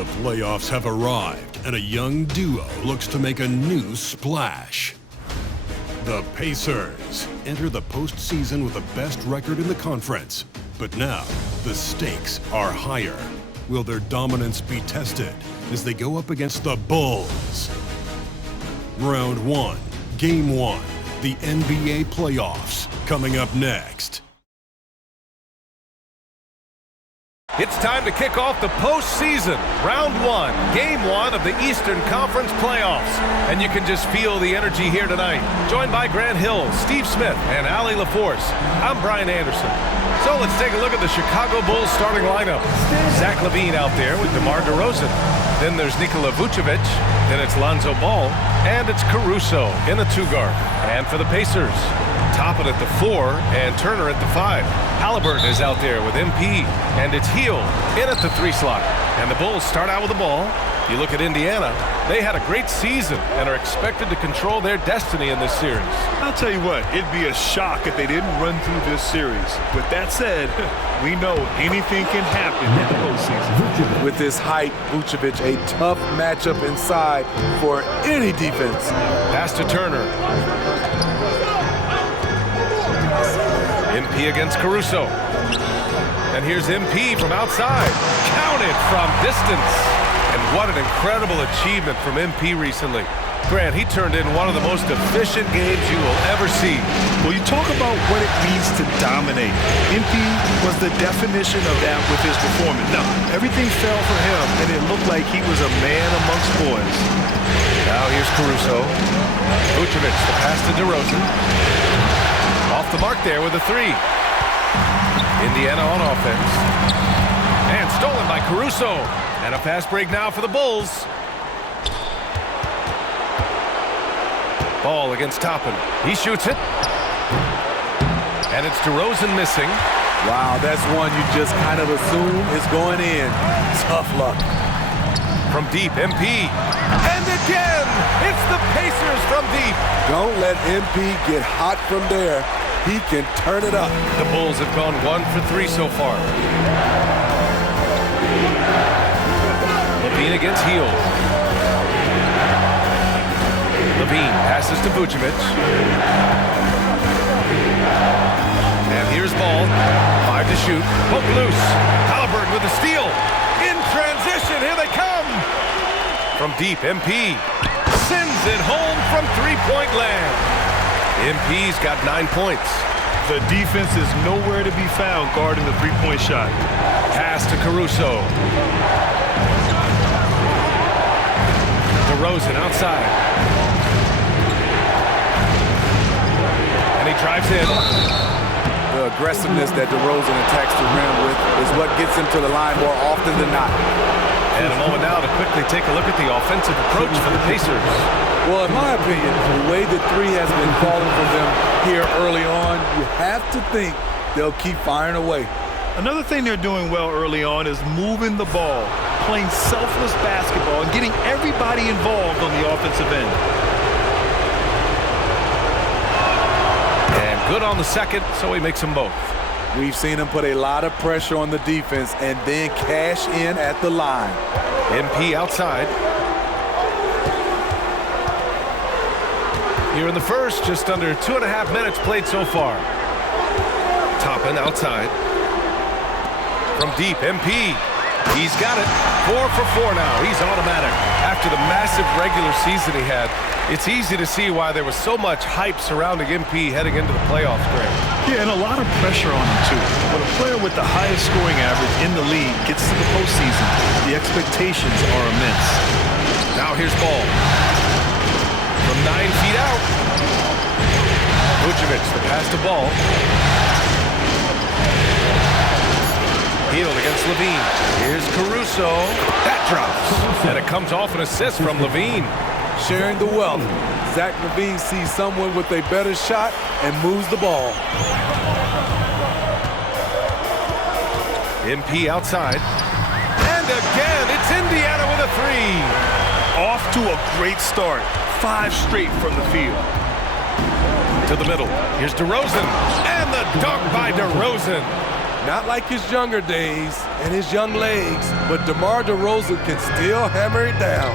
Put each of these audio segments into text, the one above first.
The playoffs have arrived, and a young duo looks to make a new splash. The Pacers enter the postseason with the best record in the conference. But now, the stakes are higher. Will their dominance be tested as they go up against the Bulls? Round 1, Game 1, the NBA playoffs, coming up next. It's time to kick off the postseason. Round 1, Game 1 of the Eastern Conference playoffs. And you can just feel the energy here tonight. Joined by Grant Hill, Steve Smith, and Allie LaForce. I'm Brian Anderson. So let's take a look at the Chicago Bulls starting lineup. Zach LaVine out there with DeMar DeRozan. Then there's Nikola Vucevic. Then it's Lonzo Ball. And it's Caruso in the 2-guard. And for the Pacers, Toppin at the 4 and Turner at the 5. Halliburton is out there with MP, and it's Hield in at the 3 slot. And the Bulls start out with the ball. You look at Indiana, they had a great season and are expected to control their destiny in this series. I'll tell you what, it'd be a shock if they didn't run through this series. With that said, we know anything can happen in the postseason. With this height, Vucevic, a tough matchup inside for any defense. Pass to Turner. MP against Caruso. And here's MP from outside. Counted from distance. And what an incredible achievement from MP recently. Grant, he turned in one of the most efficient games you will ever see. Well, you talk about what it means to dominate. MP was the definition of that with his performance. Now, everything fell for him, and it looked like he was a man amongst boys. Now here's Caruso. Vucevic, the pass to DeRozan. Off the mark there with a 3. Indiana on offense. And stolen by Caruso. And a fast break now for the Bulls. Ball against Toppin. He shoots it. And it's DeRozan missing. Wow, that's one you just kind of assume is going in. Tough luck. From deep, MP. And again, it's the Pacers from deep. Don't let MP get hot from there. He can turn it up. The Bulls have gone 1 for 3 so far. LaVine against Hield. LaVine passes to Vucevic. And here's Ball. 5 to shoot. Hook loose. Halliburton with a steal. In transition, here they come. From deep, MP sends it home from three-point land. MP's got 9 points. The defense is nowhere to be found guarding the three-point shot. Pass to Caruso. DeRozan outside. And he drives in. The aggressiveness that DeRozan attacks the rim with is what gets him to the line more often than not. And a moment now to quickly take a look at the offensive approach for the Pacers. Well, in my opinion, the way the 3 has been falling for them here early on, you have to think they'll keep firing away. Another thing they're doing well early on is moving the ball, playing selfless basketball, and getting everybody involved on the offensive end. And good on the second, so he makes them both. We've seen him put a lot of pressure on the defense and then cash in at the line. MP outside. Here in the first, just under 2.5 minutes played so far. Toppin outside. From deep, MP. He's got it. 4 for 4 now. He's automatic. After the massive regular season he had, it's easy to see why there was so much hype surrounding MP heading into the playoffs, Grant. Yeah, and a lot of pressure on him, too. When a player with the highest scoring average in the league gets to the postseason, the expectations are immense. Now here's Ball. From 9 feet out. Vucevic, the pass to Ball. Hield against LaVine. Here's Caruso. That drops. And it comes off an assist from LaVine. Sharing the wealth. Zach LaVine sees someone with a better shot and moves the ball. MP outside. And again, it's Indiana with a 3. Off to a great start. 5 straight from the field. To the middle. Here's DeRozan. And the dunk by DeRozan. Not like his younger days and his young legs, but DeMar DeRozan can still hammer it down.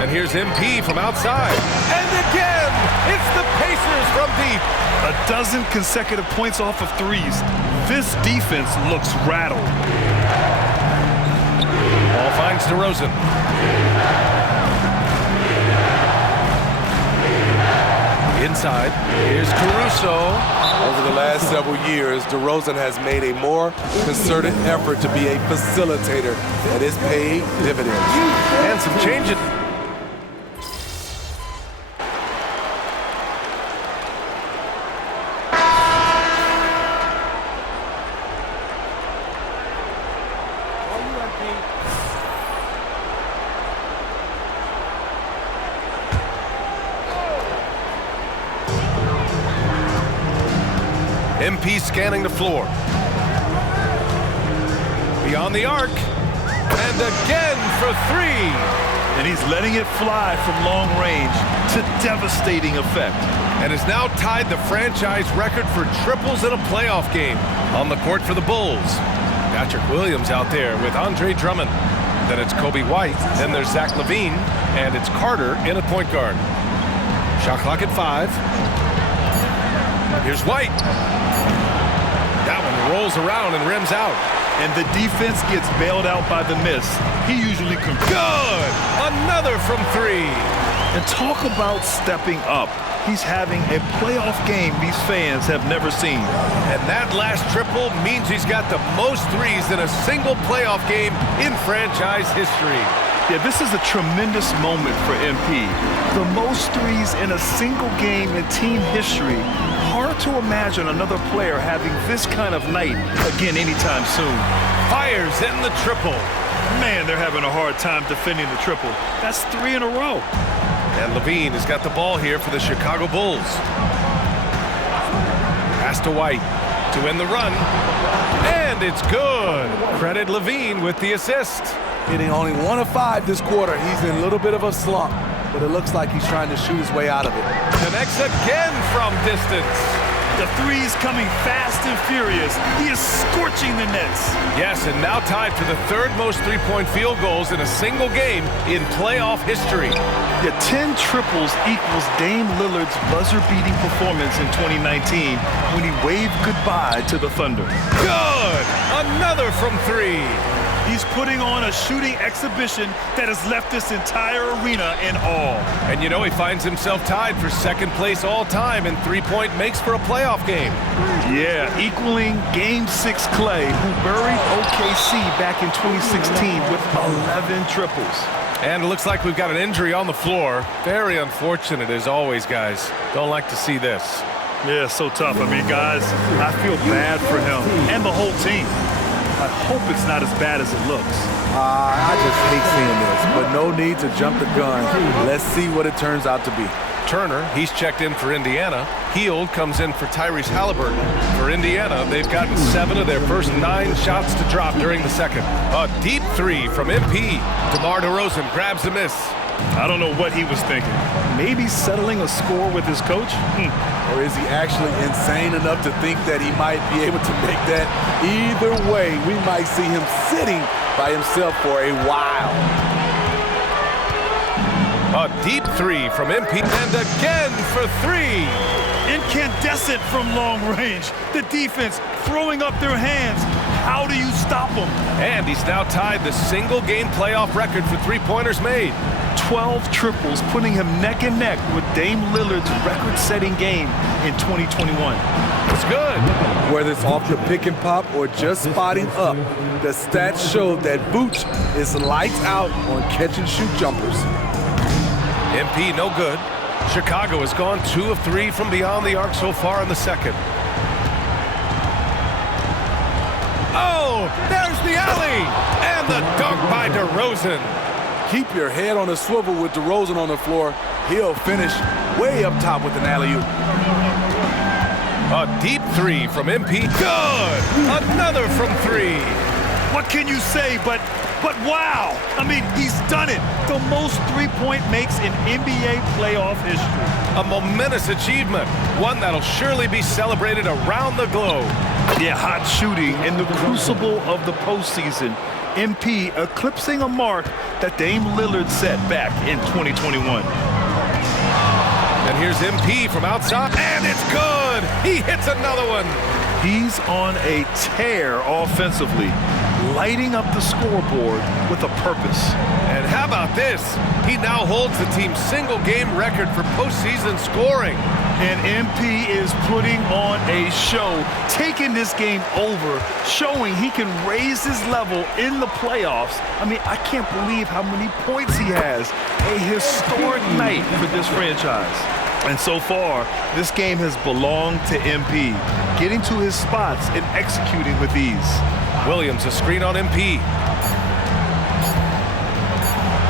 And here's MP from outside. And again, it's the Pacers from deep. A dozen consecutive points off of threes. This defense looks rattled. Ball finds DeRozan. Inside, here's Caruso. Over the last several years, DeRozan has made a more concerted effort to be a facilitator, and it's paid dividends. And some changes. MP scanning the floor. Beyond the arc. And again for three. And he's letting it fly from long range to devastating effect. And has now tied the franchise record for triples in a playoff game. On the court for the Bulls. Patrick Williams out there with Andre Drummond. Then it's Kobe White. Then there's Zach LaVine. And it's Carter in at point guard. Shot clock at 5. Here's White. That one rolls around and rims out. And the defense gets bailed out by the miss. He usually Good! Another from 3. And talk about stepping up. He's having a playoff game these fans have never seen. And that last triple means he's got the most threes in a single playoff game in franchise history. Yeah, this is a tremendous moment for MP. The most threes in a single game in team history. Hard to imagine another player having this kind of night again anytime soon. Fires in the triple. Man, they're having a hard time defending the triple. That's 3 in a row. And LaVine has got the ball here for the Chicago Bulls. Pass to White to win the run. And it's good. Credit LaVine with the assist. Hitting only 1 of 5 this quarter. He's in a little bit of a slump, but it looks like he's trying to shoot his way out of it. Connects again from distance. The threes coming fast and furious. He is scorching the nets. Yes, and now tied for the 3rd most three-point field goals in a single game in playoff history. The 10 triples equals Dame Lillard's buzzer-beating performance in 2019 when he waved goodbye to the Thunder. Good! Another from 3. He's putting on a shooting exhibition that has left this entire arena in awe. And you know, he finds himself tied for 2nd place all-time in three-point makes for a playoff game. Yeah, equaling Game 6 Clay, who buried OKC back in 2016 with 11 triples. And it looks like we've got an injury on the floor. Very unfortunate as always, guys. Don't like to see this. Yeah, so tough. I mean, guys, I feel bad for him and the whole team. I hope it's not as bad as it looks. I just hate seeing this, but no need to jump the gun. Let's see what it turns out to be. Turner, he's checked in for Indiana. Hield comes in for Tyrese Halliburton. For Indiana, they've gotten 7 of their first 9 shots to drop during the second. A deep 3 from MP. DeMar DeRozan grabs the miss. I don't know what he was thinking. Maybe settling a score with his coach? Or is he actually insane enough to think that he might be able to make that? Either way, we might see him sitting by himself for a while. A deep 3 from MP. And again for 3. Incandescent from long range. The defense throwing up their hands. How do you stop him? And he's now tied the single-game playoff record for three-pointers made. 12 triples, putting him neck and neck with Dame Lillard's record-setting game in 2021. It's good. Whether it's off the pick and pop or just spotting up, the stats show that Vooch is lights out on catch-and-shoot jumpers. MP no good. Chicago has gone 2 of 3 from beyond the arc so far in the second. Oh, there's the alley! And the dunk by DeRozan. Keep your head on a swivel with DeRozan on the floor. He'll finish way up top with an alley-oop. A deep 3 from MP. Good! Another from 3. What can you say but wow? I mean, he's done it. The most three-point makes in NBA playoff history. A momentous achievement, one that'll surely be celebrated around the globe. Yeah, hot shooting in the crucible of the postseason. MP eclipsing a mark that Dame Lillard set back in 2021. And here's MP from outside, and it's good! He hits another one! He's on a tear offensively, lighting up the scoreboard with a purpose. And how about this? He now holds the team's single-game record for postseason scoring. And MP is putting on a show, taking this game over, showing he can raise his level in the playoffs. I mean, I can't believe how many points he has. A historic night for this franchise. And so far, this game has belonged to MP, getting to his spots and executing with ease. Williams, a screen on MP.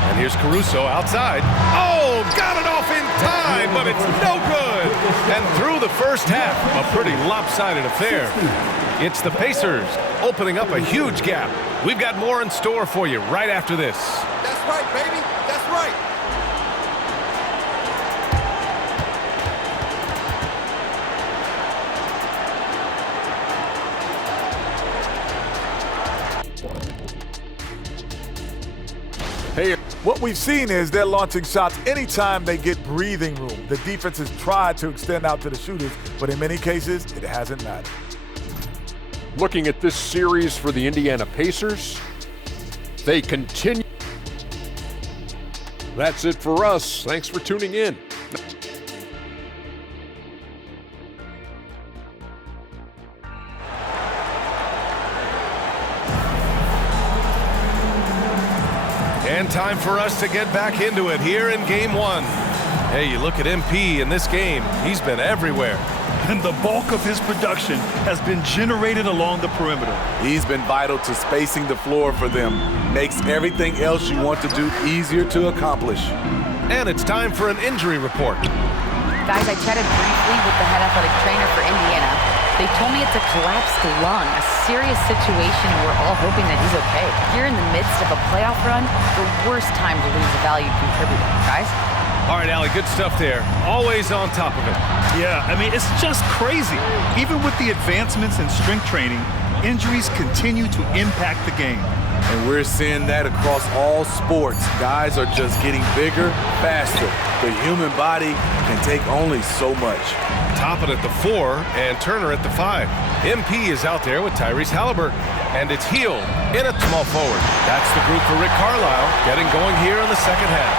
And here's Caruso outside. Oh, got it off in time, but it's no good. And through the first half, a pretty lopsided affair. It's the Pacers opening up a huge gap. We've got more in store for you right after this. That's right, baby. That's right. Hey, what we've seen is they're launching shots anytime they get breathing room. The defense has tried to extend out to the shooters, but in many cases, it hasn't mattered. Looking at this series for the Indiana Pacers, they continue. That's it for us. Thanks for tuning in. And time for us to get back into it here in Game 1. Hey, you look at MP in this game, he's been everywhere. And the bulk of his production has been generated along the perimeter. He's been vital to spacing the floor for them. Makes everything else you want to do easier to accomplish. And it's time for an injury report. Guys, I chatted briefly with the head athletic trainer for Indiana. They told me it's a collapsed lung, a serious situation, and we're all hoping that he's okay. Here in the midst of a playoff run, the worst time to lose a valued contributor, guys. All right, Allie, good stuff there. Always on top of it. Yeah, I mean, it's just crazy. Even with the advancements in strength training, injuries continue to impact the game. And we're seeing that across all sports. Guys are just getting bigger, faster. The human body can take only so much. Toppin at the 4 and Turner at the 5. MP is out there with Tyrese Halliburton. And it's Hield in at small forward. That's the group for Rick Carlisle getting going here in the second half.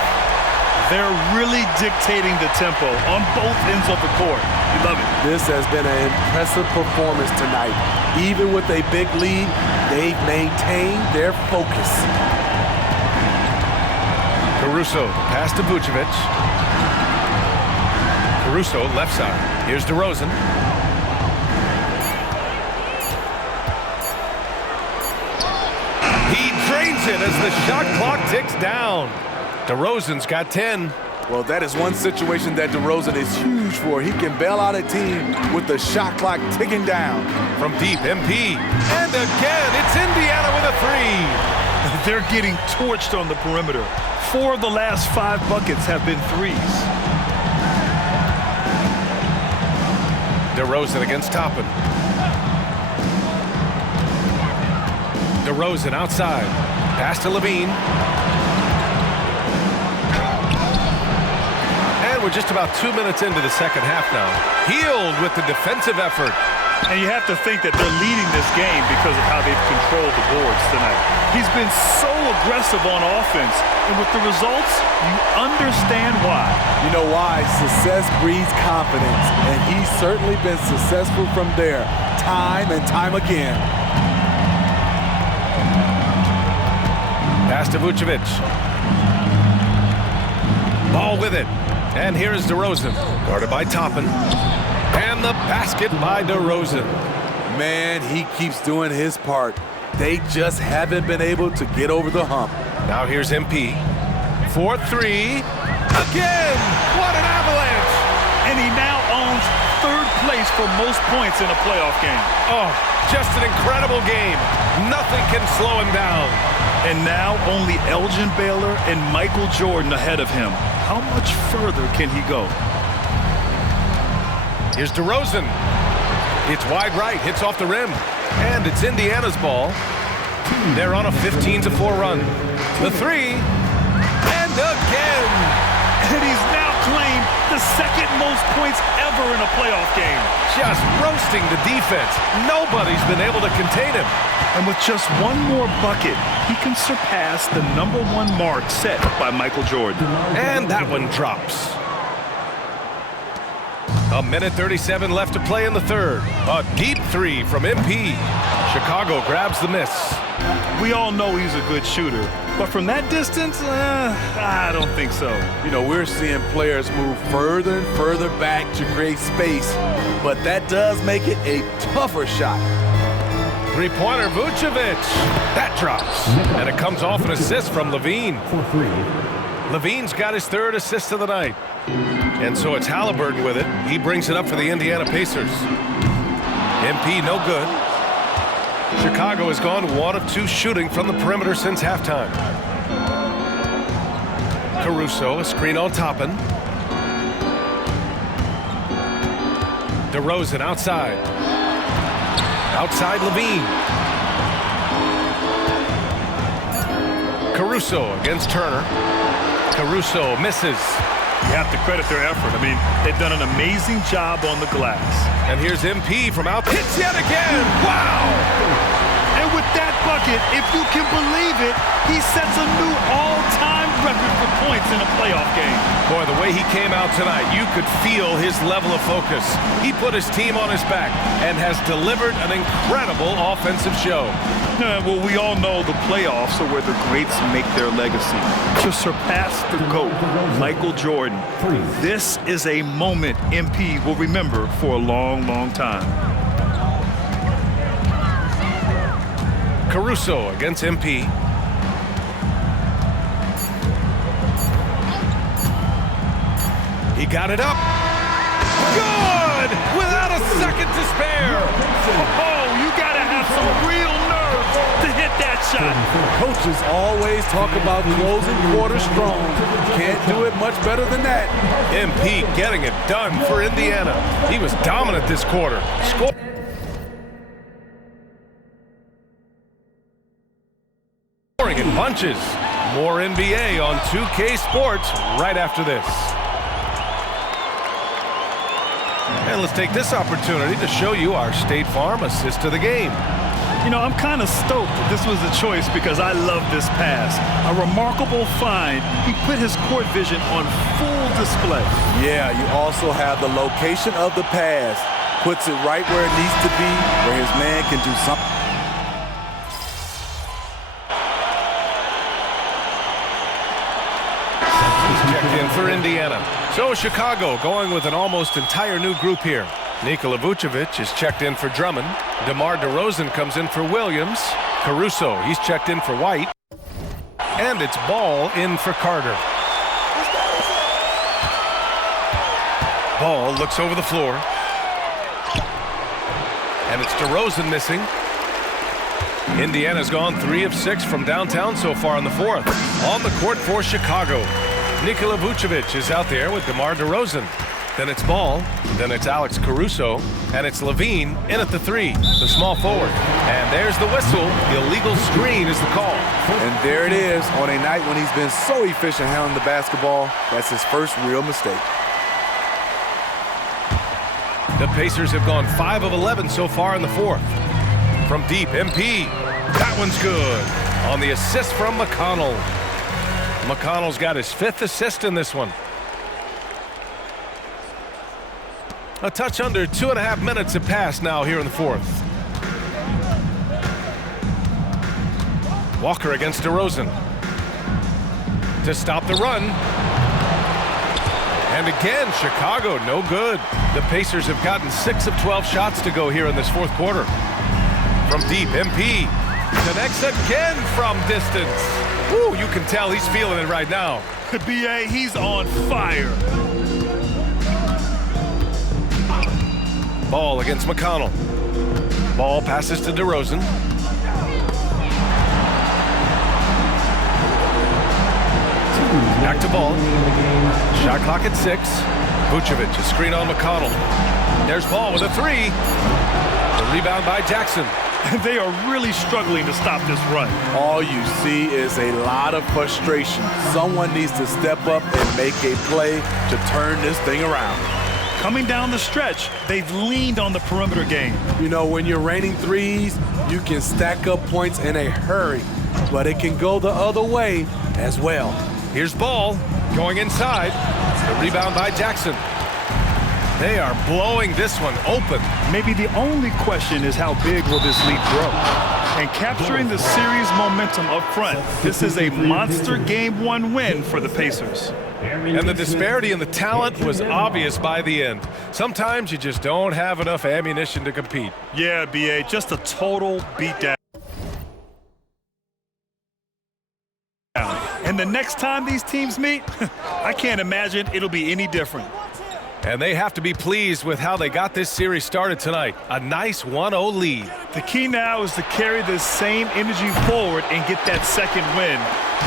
They're really dictating the tempo on both ends of the court. You love it. This has been an impressive performance tonight. Even with a big lead, they've maintained their focus. Caruso, pass to Vucevic. Caruso, left side. Here's DeRozan. He drains it as the shot clock ticks down. DeRozan's got 10. Well, that is one situation that DeRozan is huge for. He can bail out a team with the shot clock ticking down. From deep, MP. And again, it's Indiana with a 3. They're getting torched on the perimeter. 4 of the last 5 buckets have been threes. DeRozan against Toppin. DeRozan outside. Pass to Levine. And we're just about 2 minutes into the second half now. Hield with the defensive effort. And you have to think that they're leading this game because of how they've controlled the boards tonight. He's been so aggressive on offense, and with the results, you understand why. You know why? Success breeds confidence, and he's certainly been successful from there, time and time again. Pass to Vucevic. Ball with it. And here's DeRozan, guarded by Toppin. And the basket by DeRozan. Man, he keeps doing his part. They just haven't been able to get over the hump. Now here's MP. 4-3. Again! What an avalanche! And he now owns 3rd place range for most points in a playoff game. Oh, just an incredible game. Nothing can slow him down. And now only Elgin Baylor and Michael Jordan ahead of him. How much further can he go? Here's DeRozan. It's wide right, hits off the rim. And it's Indiana's ball. They're on a 15-4 run. The three, and again. And he's now claimed the second most points ever in a playoff game. Just roasting the defense. Nobody's been able to contain him. And with just one more bucket, he can surpass the #1 mark set by Michael Jordan. And that one drops. A minute 37 left to play in the third. A deep three from MP. Chicago grabs the miss. We all know he's a good shooter, but from that distance, I don't think so. You know, we're seeing players move further and further back to create space, but that does make it a tougher shot. Three-pointer, Vucevic. That drops. And it comes off an assist from Levine. Levine's got his third assist of the night. And so it's Halliburton with it. He brings it up for the Indiana Pacers. MP no good. Chicago has gone 1 of 2 shooting from the perimeter since halftime. Caruso, a screen on Toppin. DeRozan outside. Outside Levine. Caruso against Turner. Caruso misses. You have to credit their effort. I mean, they've done an amazing job on the glass. And here's MP from out. Hits yet again. Wow! And with that bucket, if you can believe it, he sets a new all-time record for points in a playoff game. Boy, the way he came out tonight, you could feel his level of focus. He put his team on his back and has delivered an incredible offensive show. Well, we all know the playoffs are where the greats make their legacy. To surpass the GOAT, Michael Jordan, this is a moment MP will remember for a long, long time. Caruso against MP. He got it up. Good! Without a second to spare. Oh, you gotta have some real nerve to hit that shot. Coaches always talk about closing quarters strong. Can't do it much better than that. MP getting it done for Indiana. He was dominant this quarter. Scoring in bunches. More NBA on 2K Sports right after this. And let's take this opportunity to show you our State Farm assist of the game. You know, I'm kind of stoked that this was a choice because I love this pass. A remarkable find. He put his court vision on full display. Yeah, you also have the location of the pass. Puts it right where it needs to be, where his man can do something. Checked in for Indiana. So Chicago going with an almost entire new group here. Nikola Vucevic is checked in for Drummond. DeMar DeRozan comes in for Williams. Caruso, he's checked in for White. And it's Ball in for Carter. Ball looks over the floor. And it's DeRozan missing. Indiana's gone 3 of 6 from downtown so far in the fourth. On the court for Chicago. Nikola Vucevic is out there with DeMar DeRozan. Then it's Ball, then it's Alex Caruso, and it's Levine in at the 3, the small forward. And there's the whistle. Illegal screen is the call. And there it is on a night when he's been so efficient handling the basketball. That's his first real mistake. The Pacers have gone 5 of 11 so far in the fourth. From deep, MP. That one's good. On the assist from McConnell. McConnell's got his 5th assist in this one. A touch under 2.5 minutes have passed now here in the fourth. Walker against DeRozan. To stop the run. And again, Chicago, no good. The Pacers have gotten 6 of 12 shots to go here in this fourth quarter. From deep, MP. Connects again from distance. Woo, you can tell he's feeling it right now. B.A., he's on fire. Ball against McConnell. Ball passes to DeRozan. Back to Ball. Shot clock at 6. Vucevic, a screen on McConnell. There's Ball with a 3. The rebound by Jackson. They are really struggling to stop this run. All you see is a lot of frustration. Someone needs to step up and make a play to turn this thing around. Coming down the stretch, they've leaned on the perimeter game. You know, when you're raining threes, you can stack up points in a hurry, but it can go the other way as well. Here's Ball going inside. The rebound by Jackson. They are blowing this one open. Maybe the only question is how big will this lead grow? And capturing the series momentum up front, this is a monster Game 1 win for the Pacers. And the disparity in the talent was obvious by the end. Sometimes you just don't have enough ammunition to compete. Yeah, B.A., just a total beatdown. And the next time these teams meet, I can't imagine it'll be any different. And they have to be pleased with how they got this series started tonight. A nice 1-0 lead. The key now is to carry this same energy forward and get that second win.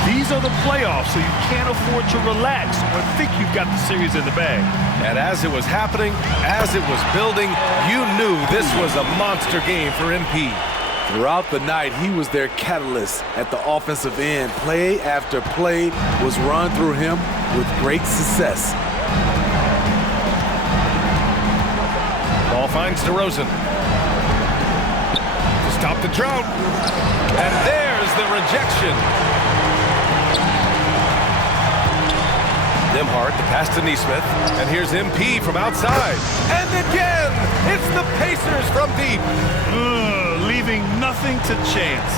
These are the playoffs, so you can't afford to relax or think you've got the series in the bag. And as it was happening, as it was building, you knew this was a monster game for MP. Throughout the night, he was their catalyst at the offensive end. Play after play was run through him with great success. Ball finds DeRozan. To stop the drought. And there's the rejection. Nembhard, the pass to Nesmith. And here's MP from outside. And again, it's the Pacers from deep. Leaving nothing to chance.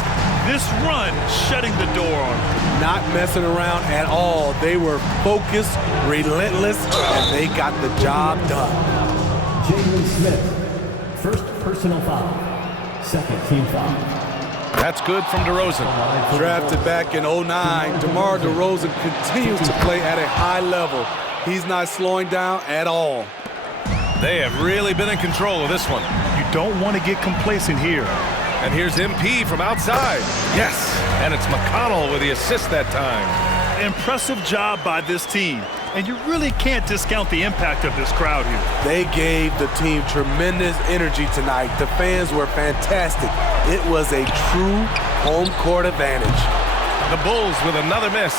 This run shutting the door on them. Not messing around at all. They were focused, relentless, and they got the job done. Jalen Smith, first personal foul, second team foul. That's good from DeRozan. Drafted back in 2009, DeMar DeRozan continues to play at a high level. He's not slowing down at all. They have really been in control of this one. You don't want to get complacent here. And here's MP from outside. Yes, and it's McConnell with the assist that time. Impressive job by this team. And you really can't discount the impact of this crowd here. They gave the team tremendous energy tonight. The fans were fantastic. It was a true home court advantage. The Bulls with another miss.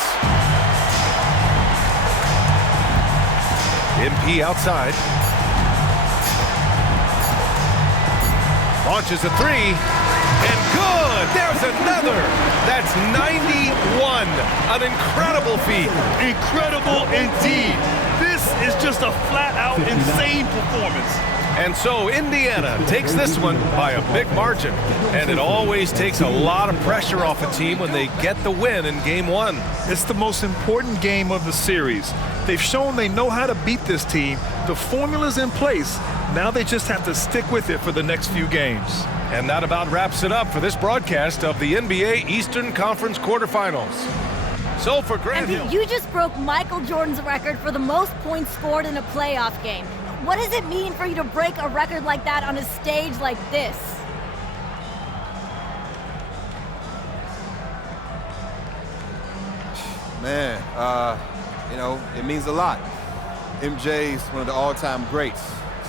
MP outside. Launches a 3. And good! There's another! That's 91. An incredible feat. Incredible indeed. This is just a flat-out insane performance. And so Indiana takes this one by a big margin. And it always takes a lot of pressure off a team when they get the win in Game 1. It's the most important game of the series. They've shown they know how to beat this team. The formula's in place. Now they just have to stick with it for the next few games. And that about wraps it up for this broadcast of the NBA Eastern Conference quarterfinals. So for Grant Hill. You just broke Michael Jordan's record for the most points scored in a playoff game. What does it mean for you to break a record like that on a stage like this? Man, you know, it means a lot. MJ's one of the all-time greats.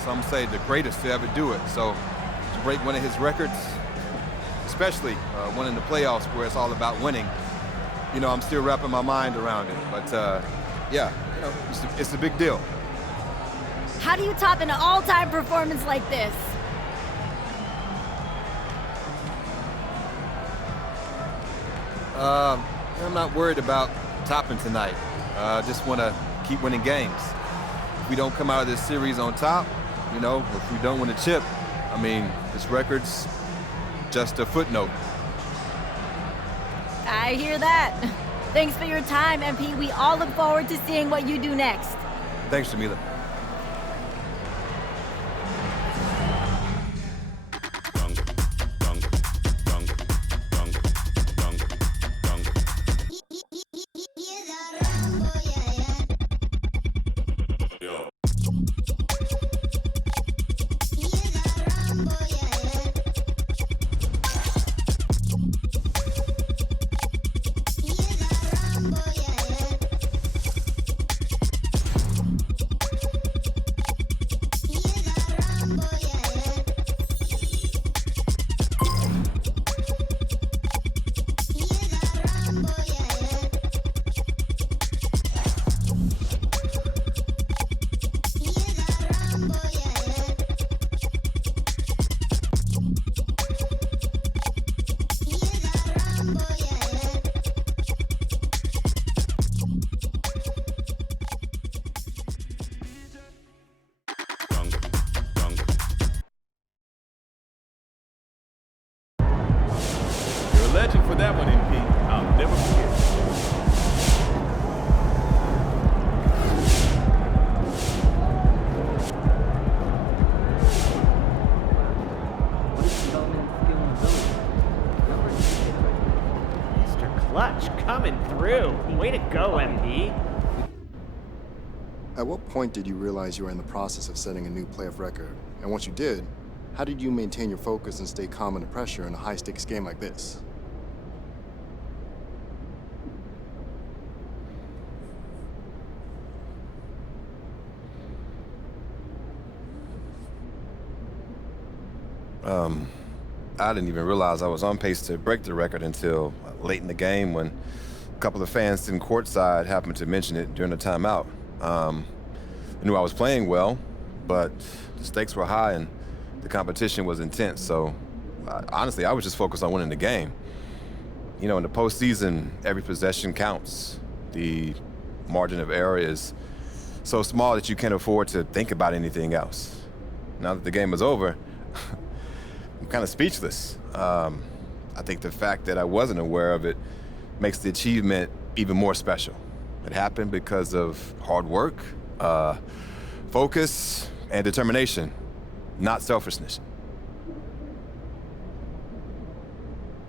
Some say the greatest to ever do it. So to break one of his records, especially one in the playoffs where it's all about winning, you know, I'm still wrapping my mind around it. But yeah, you know, it's a big deal. How do you top an all-time performance like this? I'm not worried about topping tonight. I just want to keep winning games. If we don't come out of this series on top, you know, if we don't win a chip, I mean, this record's just a footnote. I hear that. Thanks for your time, MP. We all look forward to seeing what you do next. Thanks, Jamila. coming through. Way to go, MP. At what point did you realize you were in the process of setting a new playoff record? And once you did, how did you maintain your focus and stay calm under pressure in a high-stakes game like this? I didn't even realize I was on pace to break the record until late in the game when a couple of fans sitting courtside happened to mention it during the timeout. I knew I was playing well, but the stakes were high and the competition was intense, so honestly, I was just focused on winning the game. You know, in the postseason, every possession counts. The margin of error is so small that you can't afford to think about anything else. Now that the game is over, I'm kind of speechless. I think the fact that I wasn't aware of it makes the achievement even more special. It happened because of hard work, focus, and determination, not selfishness.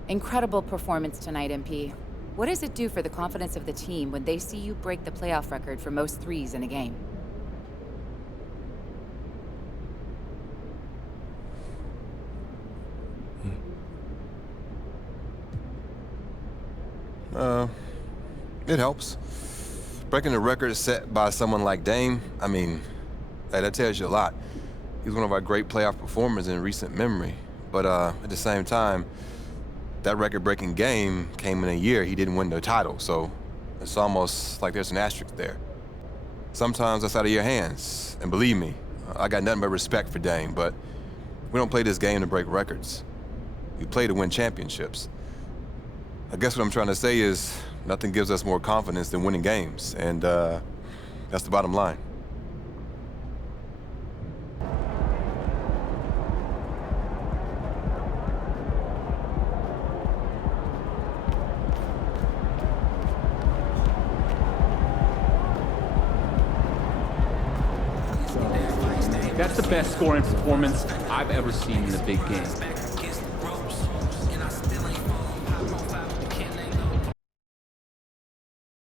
Incredible performance tonight, MP. What does it do for the confidence of the team when they see you break the playoff record for most threes in a game? It helps. Breaking the record set by someone like Dame, I mean, that tells you a lot. He's one of our great playoff performers in recent memory. But at the same time, that record-breaking game came in a year he didn't win the title, so it's almost like there's an asterisk there. Sometimes that's out of your hands, and believe me, I got nothing but respect for Dame, but we don't play this game to break records. We play to win championships. I guess what I'm trying to say is nothing gives us more confidence than winning games, and that's the bottom line. That's the best scoring performance I've ever seen in a big game.